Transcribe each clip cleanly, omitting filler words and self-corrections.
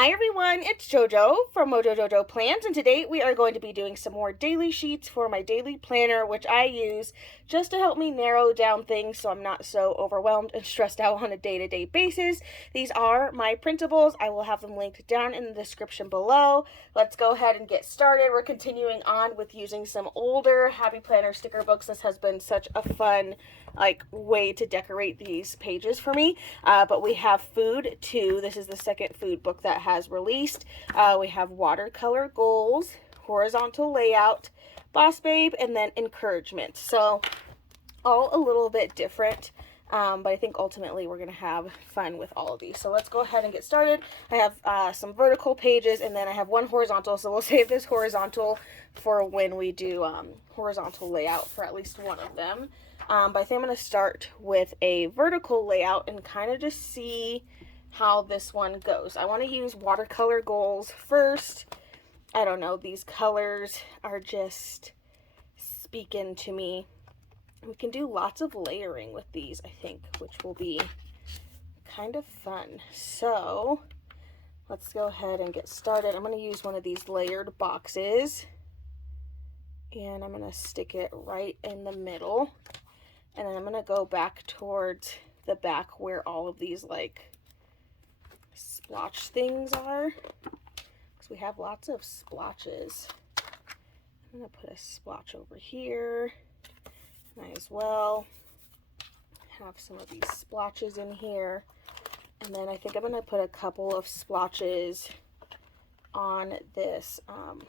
Hi everyone, it's JoJo from Mojo Jojo Plans, and today we are going to be doing some more daily sheets for my daily planner, which I use just to help me narrow down things so I'm not so overwhelmed and stressed out on a day-to-day basis. These are my printables. I will have them linked down in the description below. Let's go ahead and get started. We're continuing on with using some older Happy Planner sticker books. This has been such a fun way to decorate these pages for me. But we have Food 2. This is the second food book that has released. We have Watercolor Goals, Horizontal Layout, Boss Babe, and then Encouragement. So all a little bit different. But I think ultimately we're going to have fun with all of these. So let's go ahead and get started. I have some vertical pages, and then I have one horizontal. So we'll save this horizontal for when we do horizontal layout for at least one of them. But I think I'm going to start with a vertical layout and kind of just see how this one goes. I want to use Watercolor Goals first. I don't know, these colors are just speaking to me. We can do lots of layering with these, I think, which will be kind of fun. So let's go ahead and get started. I'm going to use one of these layered boxes, and I'm going to stick it right in the middle. And then I'm going to go back towards the back where all of these splotch things are, because we have lots of splotches. I'm going to put a splotch over here. Might as well have some of these splotches in here. And then I think I'm going to put a couple of splotches on this, on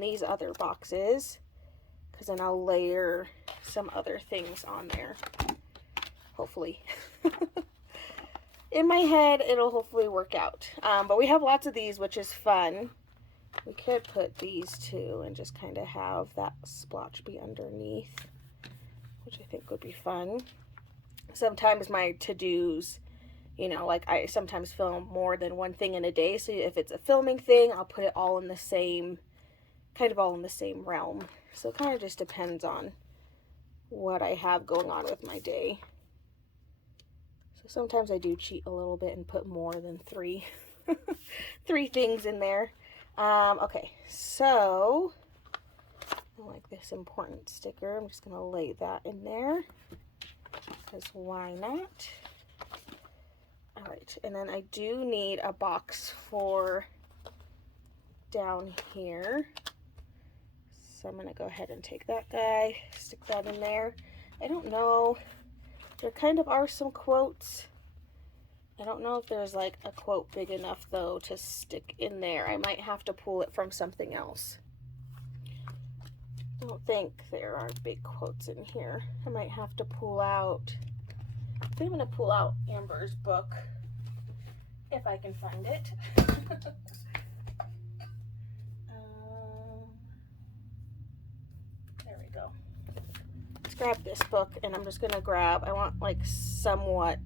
these other boxes, because then I'll layer some other things on there, hopefully. In my head, it'll hopefully work out. But we have lots of these, which is fun. We could put these two and just kind of have that splotch be underneath, which I think would be fun. Sometimes my to-dos, I sometimes film more than one thing in a day. So if it's a filming thing, I'll put it all in the same, all in the same realm. So it kind of just depends on what I have going on with my day. So sometimes I do cheat a little bit and put more than three things in there. Okay, so I like this important sticker. I'm just going to lay that in there, because why not? All right, and then I do need a box for down here. So I'm going to go ahead and take that guy, stick that in there. I don't know, there kind of are some quotes. I don't know if there's a quote big enough though to stick in there. I might have to pull it from something else. I don't think there are big quotes in here. I might have to pull out, I think I'm going to pull out Amber's book if I can find it. There we go. Let's grab this book, and I'm just going to grab, I want somewhat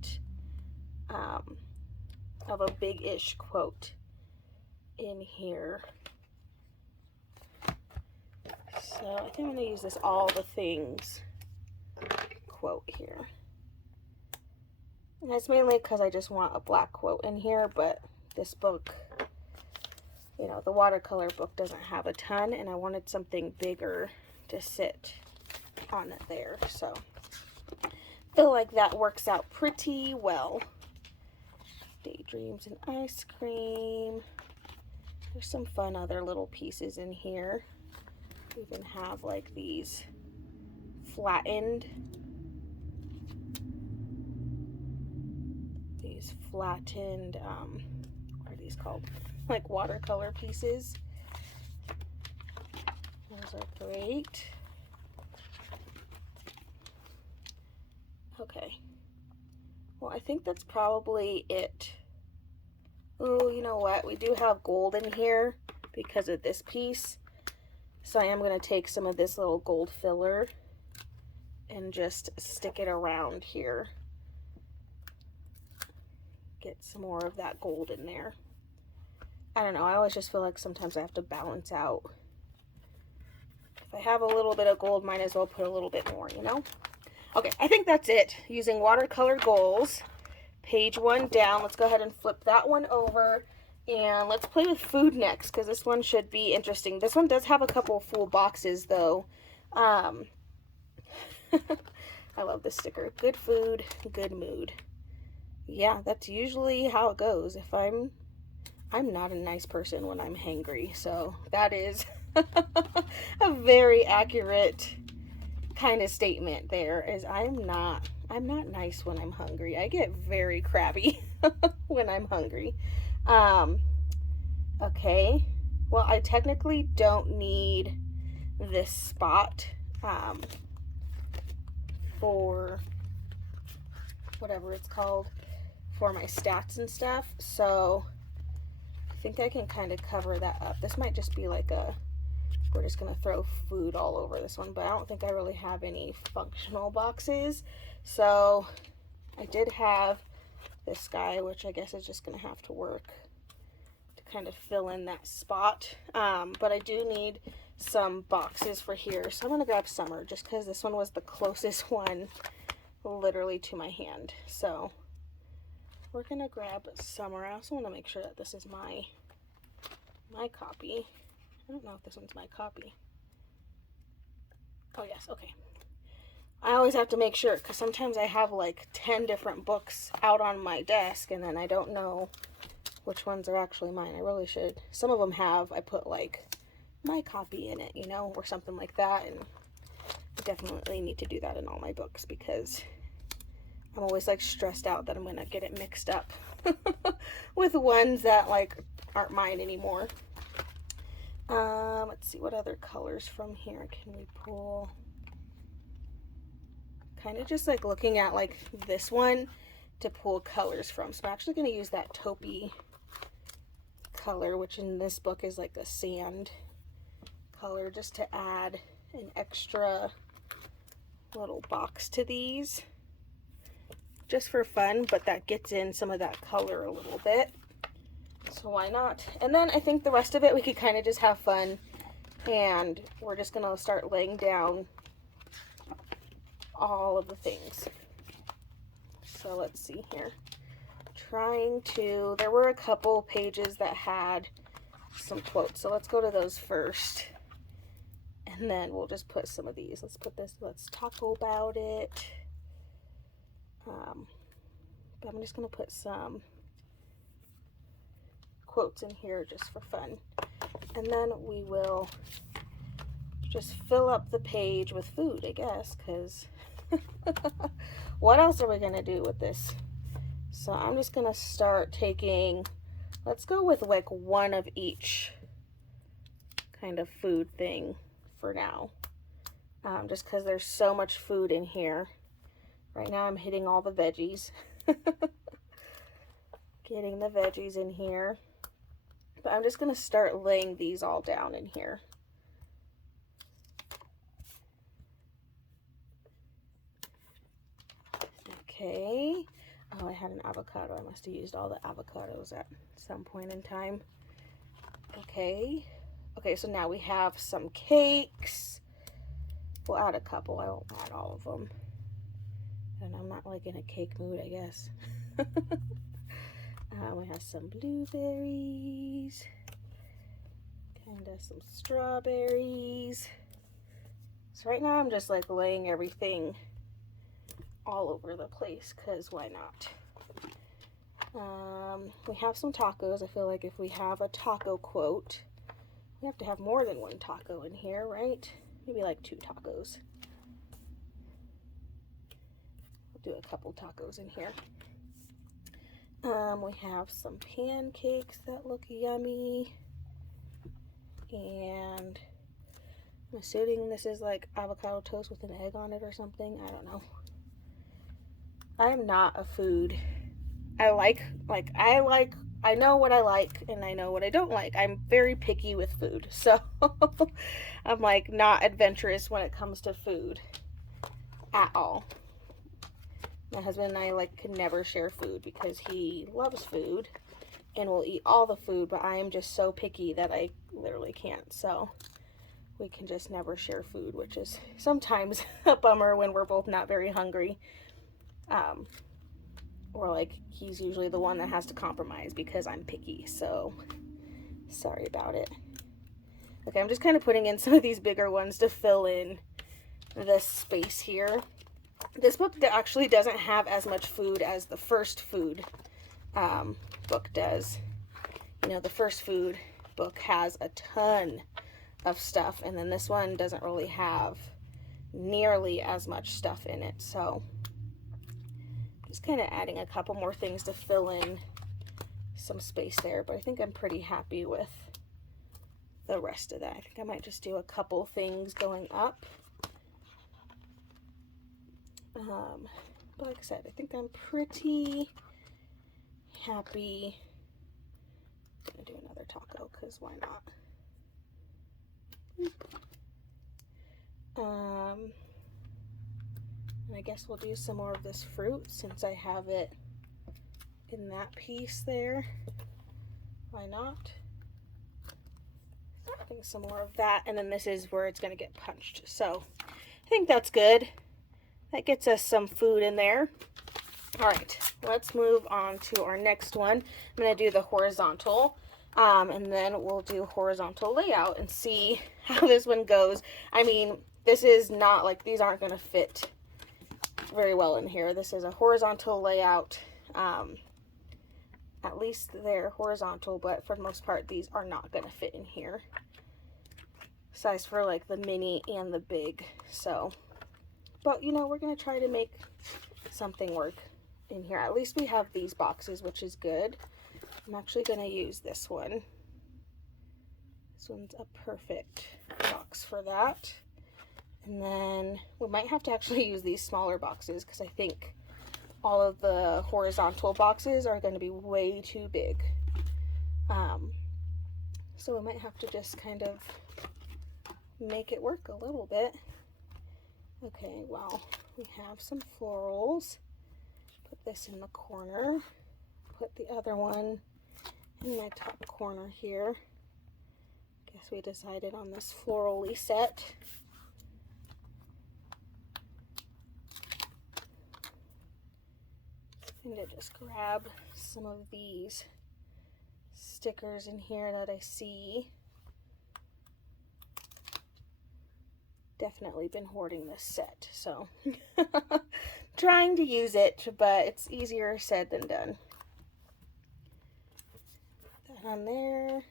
of a big-ish quote in here. So I think I'm going to use this all the things quote here. And that's mainly because I just want a black quote in here, but this book, the watercolor book doesn't have a ton, and I wanted something bigger to sit on it there. So I feel like that works out pretty well. Daydreams and ice cream. There's some fun other little pieces in here. We even have these flattened, what are these called? Watercolor pieces. Those are great. Okay. Well, I think that's probably it. Oh, you know what? We do have gold in here because of this piece. So I am going to take some of this little gold filler and just stick it around here. Get some more of that gold in there. I don't know. I always just feel like sometimes I have to balance out. If I have a little bit of gold, might as well put a little bit more, Okay, I think that's it. Using Watercolor Goals, page 1 down. Let's go ahead and flip that one over. And let's play with food next, because this one should be interesting. This one does have a couple full boxes, though. I love this sticker. Good food, good mood. Yeah, that's usually how it goes. If I'm not a nice person when I'm hangry, so that is a very accurate kind of statement there. Is I'm not nice when I'm hungry. I get very crabby when I'm hungry. Okay, well, I technically don't need this spot for whatever it's called, for my stats and stuff, so I think I can kind of cover that up. This might just be like we're just gonna throw food all over this one, but I don't think I really have any functional boxes. So I did have this guy, which I guess is just gonna have to work to kind of fill in that spot, but I do need some boxes for here, so I'm gonna grab Summer just because this one was the closest one literally to my hand. So we're gonna grab Summer. I also want to make sure that this is my copy. I don't know if this one's my copy. Oh yes, okay. I always have to make sure, because sometimes I have like 10 different books out on my desk and then I don't know which ones are actually mine. I really should. Some of them have, I put like my copy in it, you know, or something like that, and I definitely need to do that in all my books because I'm always like stressed out that I'm gonna get it mixed up with ones that like aren't mine anymore. Let's see, what other colors from here can we pull? Kind of just like looking at like this one to pull colors from. So I'm actually going to use that taupey color, which in this book is like a sand color, just to add an extra little box to these, just for fun, but that gets in some of that color a little bit, so why not? And then I think the rest of it we could kind of just have fun, and we're just gonna start laying down all of the things. So let's see here. There were a couple pages that had some quotes, so let's go to those first, and then we'll just put some of these. Let's put this, let's talk about it. But I'm just gonna put some quotes in here just for fun, and then we will just fill up the page with food, I guess, because what else are we gonna do with this? So I'm just gonna start taking, let's go with like one of each kind of food thing for now, just because there's so much food in here. Right now I'm hitting all the veggies. Getting the veggies in here. But I'm just going to start laying these all down in here. Okay. Oh, I had an avocado. I must have used all the avocados at some point in time. Okay. Okay, so now we have some cakes. We'll add a couple. I won't add all of them. And I'm not like in a cake mood, I guess. We have some blueberries, kind of some strawberries. So right now I'm just like laying everything all over the place, because why not? We have some tacos. I feel like if we have a taco quote, we have to have more than one taco in here, right? Maybe like 2 tacos. We'll do a couple tacos in here. We have some pancakes that look yummy, and I'm assuming this is like avocado toast with an egg on it or something. I don't know. I am not a food. I know what I like and I know what I don't like. I'm very picky with food, so I'm like not adventurous when it comes to food at all. My husband and I like can never share food because he loves food and will eat all the food, but I am just so picky that I literally can't. So we can just never share food, which is sometimes a bummer when we're both not very hungry. Or like he's usually the one that has to compromise because I'm picky, so sorry about it. Okay, I'm just kind of putting in some of these bigger ones to fill in this space here. This book actually doesn't have as much food as the first food book does. You know, the first food book has a ton of stuff, and then this one doesn't really have nearly as much stuff in it. So just kind of adding a couple more things to fill in some space there, but I think I'm pretty happy with the rest of that. I think I might just do a couple things going up. But like I said, I think I'm pretty happy. I'm gonna do another taco because why not? And I guess we'll do some more of this fruit since I have it in that piece there. Why not? I think some more of that, and then this is where it's going to get punched. So I think that's good. That gets us some food in there. All right, let's move on to our next one. I'm going to do the horizontal, and then we'll do horizontal layout and see how this one goes. I mean, this is not like, these aren't going to fit very well in here. This is a horizontal layout. At least they're horizontal, but for the most part, these are not going to fit in here. Size for like the mini and the big. So, but you know, we're going to try to make something work in here. At least we have these boxes, which is good. I'm actually going to use this one. This one's a perfect box for that. And then we might have to actually use these smaller boxes because I think all of the horizontal boxes are going to be way too big. So we might have to just kind of make it work a little bit. Okay, well, we have some florals. Put this in the corner. Put the other one in my top corner here. Guess we decided on this florally set. I'm going to just grab some of these stickers in here that I see. Definitely been hoarding this set, so trying to use it, but it's easier said than done. Put that on there.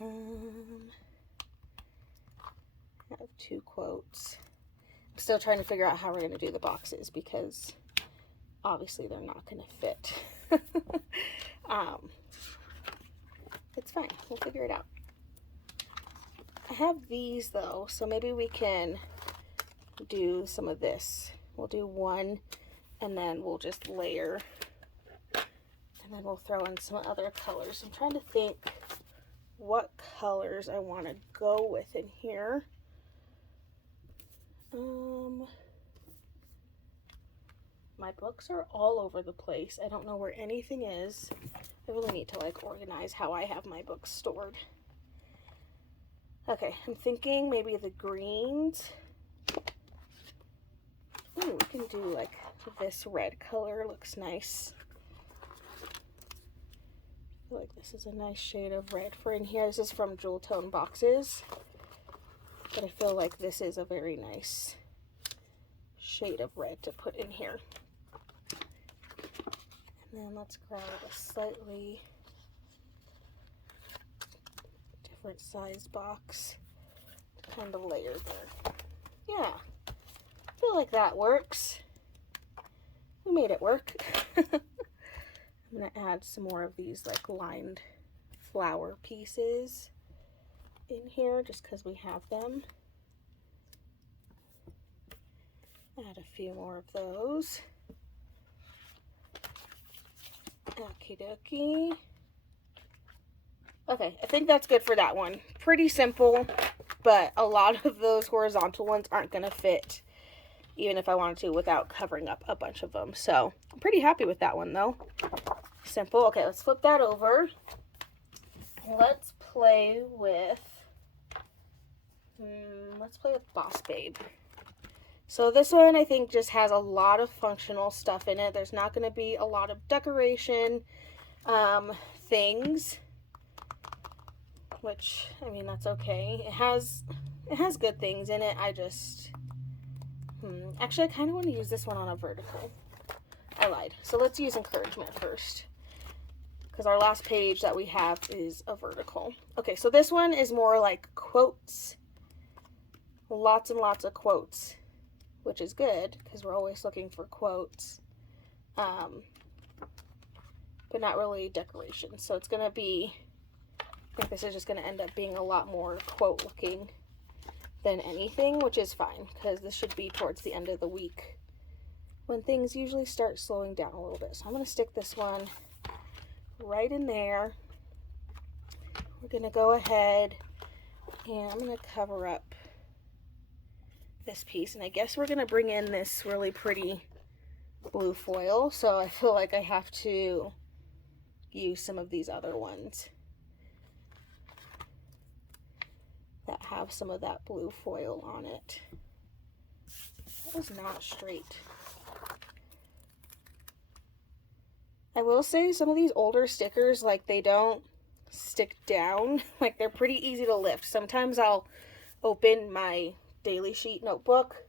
I have two quotes. I'm still trying to figure out how we're going to do the boxes because obviously they're not going to fit. It's fine. We'll figure it out. I have these though, so maybe we can do some of this. We'll do one and then we'll just layer. And then we'll throw in some other colors. I'm trying to think what colors I want to go with in here. My books are all over the place. I don't know where anything is. I really need to like organize how I have my books stored. Okay, I'm thinking maybe the greens. Ooh, we can do like this red color, looks nice. I feel like this is a nice shade of red for in here. This is from Jewel Tone Boxes. But I feel like this is a very nice shade of red to put in here. And then let's grab a slightly different size box to kind of layer there. Yeah, I feel like that works. We made it work. I'm going to add some more of these like lined flower pieces in here just because we have them. Add a few more of those. Okie dokie. Okay, I think that's good for that one. Pretty simple, but a lot of those horizontal ones aren't going to fit even if I wanted to without covering up a bunch of them. So I'm pretty happy with that one though. Simple. Okay, let's flip that over. Let's play with Boss Babe. So this one I think just has a lot of functional stuff in it. There's not going to be a lot of decoration things, which, I mean, that's okay. It has good things in it. I just, actually, I kind of want to use this one on a vertical. I lied. So let's use encouragement first, because our last page that we have is a vertical. Okay, so this one is more like quotes. Lots and lots of quotes, which is good because we're always looking for quotes, but not really decoration. So it's going to be, I think this is just going to end up being a lot more quote looking than anything, which is fine because this should be towards the end of the week when things usually start slowing down a little bit. So I'm going to stick this one right in there. We're going to go ahead and I'm going to cover up this piece, and I guess we're going to bring in this really pretty blue foil, so I feel like I have to use some of these other ones that have some of that blue foil on it. That was not straight. I will say some of these older stickers, like, they don't stick down. Like, they're pretty easy to lift. Sometimes I'll open my daily sheet notebook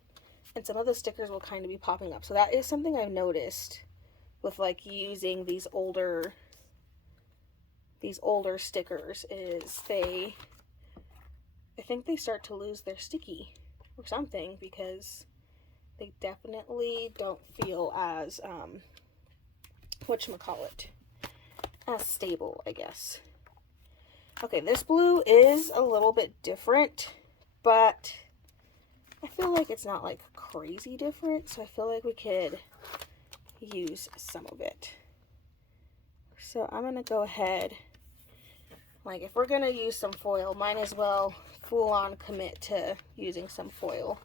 and some of the stickers will kind of be popping up. So that is something I've noticed with like using these older stickers, is I think they start to lose their sticky or something, because they definitely don't feel as whatchamacallit, as stable, I guess. Okay, this blue is a little bit different, but I feel like it's not like crazy different, so I feel like we could use some of it. So I'm gonna go ahead, like, if we're gonna use some foil, might as well full on commit to using some foil.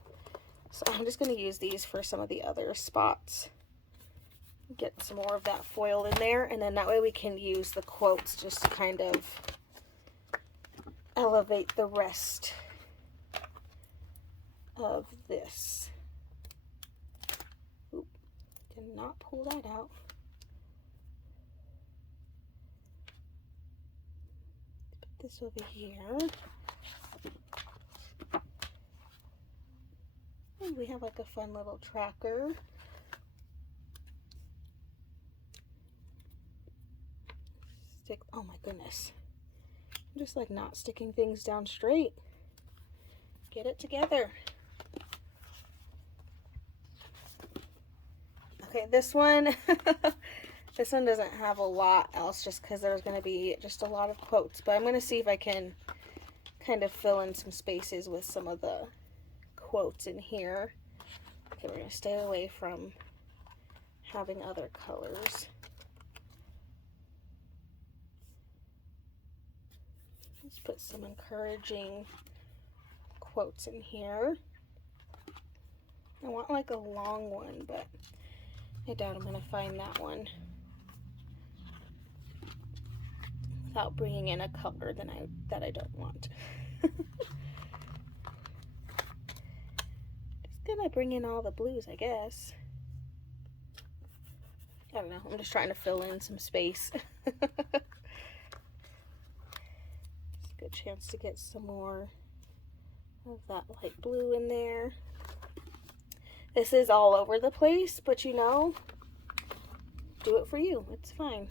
So I'm just gonna use these for some of the other spots. Get some more of that foil in there, and then that way we can use the quotes just to kind of elevate the rest of this. Oop, did not pull that out. Put this over here. And we have like a fun little tracker. Oh my goodness. I'm just like not sticking things down straight. Get it together. Okay, this one, this one doesn't have a lot else just because there's going to be just a lot of quotes. But I'm going to see if I can kind of fill in some spaces with some of the quotes in here. Okay, we're going to stay away from having other colors. Let's put some encouraging quotes in here. I want like a long one, but I doubt I'm going to find that one without bringing in a color that I don't want. Just gonna bring in all the blues, I guess. I don't know. I'm just trying to fill in some space. Good chance to get some more of that light blue in there. This is all over the place, but you know, do it for you. It's fine.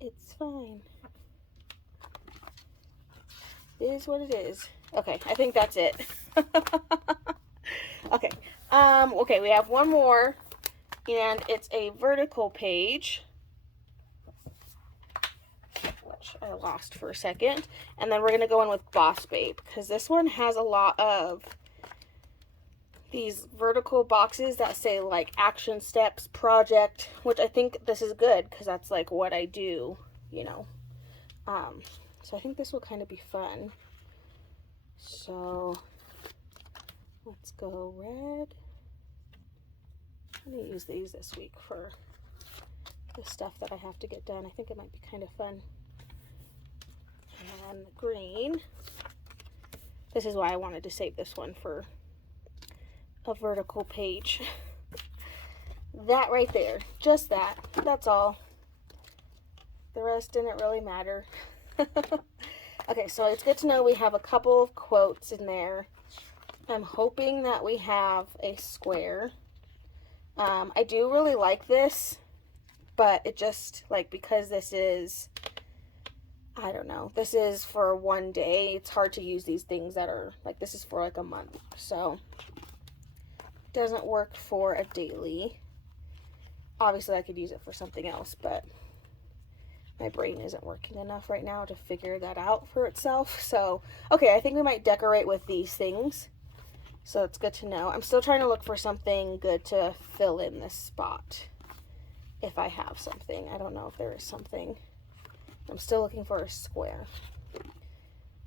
It's fine. It is what it is. Okay, I think that's it. Okay. Okay, we have one more, and it's a vertical page, which I lost for a second. And then we're going to go in with Boss Babe, because this one has a lot of these vertical boxes that say like action steps, project, which I think this is good because that's like what I do, you know. So I think this will kind of be fun. So let's go red. I'm going to use these this week for the stuff that I have to get done. I think it might be kind of fun. And the green. This is why I wanted to save this one for a vertical page. That right there, just that, that's all. The rest didn't really matter. Okay, so it's good to know we have a couple of quotes in there. I'm hoping that we have a square. I do really like this, but it just, like, because this is, I don't know, this is for one day, it's hard to use these things that are, like, this is for like a month, so it doesn't work for a daily. Obviously I could use it for something else, but my brain isn't working enough right now to figure that out for itself. So, okay, I think we might decorate with these things. So it's good to know. I'm still trying to look for something good to fill in this spot. If I have something. I don't know if there is something. I'm still looking for a square.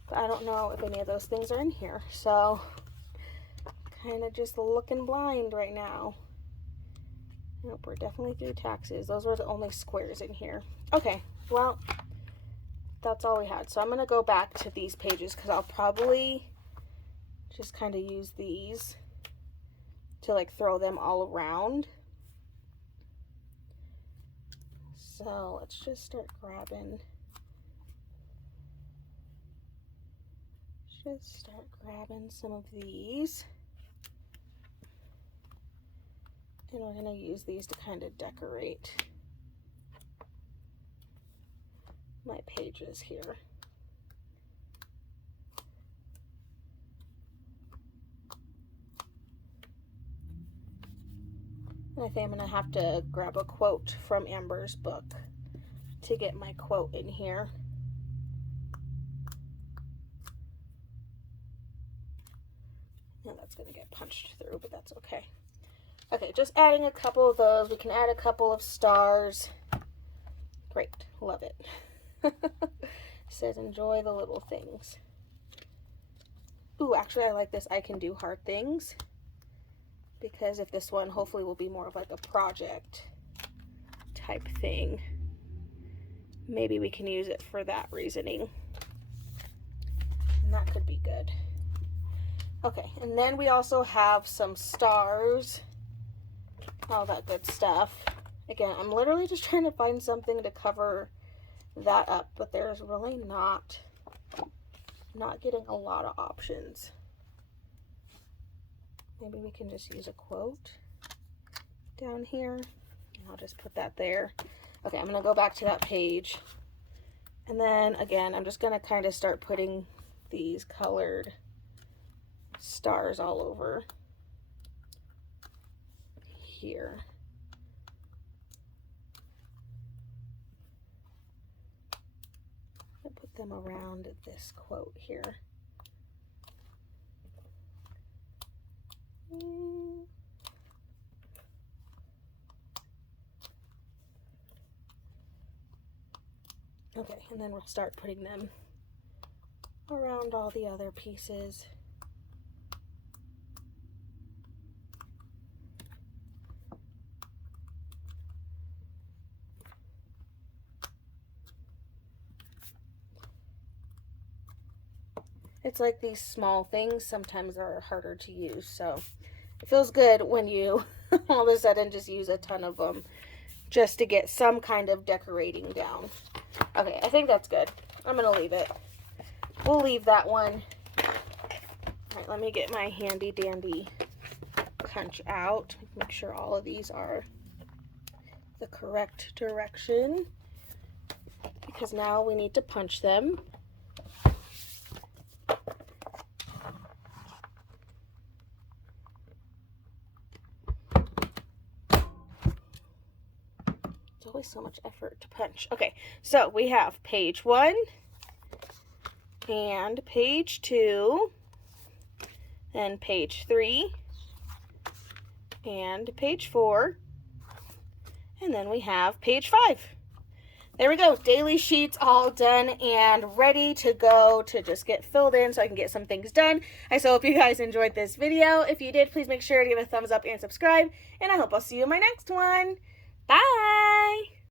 But I don't know if any of those things are in here. So, kind of just looking blind right now. Nope, we're definitely through taxes. Those were the only squares in here. Okay, well, that's all we had. So I'm going to go back to these pages because I'll probably just kind of use these to like throw them all around. So let's just start grabbing. Just start grabbing some of these. And we're going to use these to kind of decorate my pages here. And I think I'm going to have to grab a quote from Amber's book to get my quote in here. And that's going to get punched through, but that's okay. Okay, just adding a couple of those. We can add a couple of stars. Great, love it. Says enjoy the little things. Ooh, actually I like this I can do hard things. Because if this one hopefully will be more of like a project type thing, maybe we can use it for that reasoning. And that could be good. Okay, and then we also have some stars, all that good stuff. Again, I'm literally just trying to find something to cover that up, but there's really not getting a lot of options. Maybe we can just use a quote down here, and I'll just put that there. Okay, I'm going to go back to that page. And then, again, I'm just going to kind of start putting these colored stars all over here. I'll put them around this quote here. Okay, and then we'll start putting them around all the other pieces. It's like these small things sometimes are harder to use, so it feels good when you all of a sudden just use a ton of them just to get some kind of decorating down. Okay, I think that's good. I'm gonna leave it. We'll leave that one. All right, let me get my handy dandy punch out. Make sure all of these are the correct direction, because now we need to punch them. Always so much effort to punch. Okay, so we have page 1 and page 2 and page 3 and page 4, and then we have page 5. There we go, daily sheets all done and ready to go to just get filled in so I can get some things done. I so hope you guys enjoyed this video. If you did, please make sure to give it a thumbs up and subscribe, and I hope I'll see you in my next one. Bye!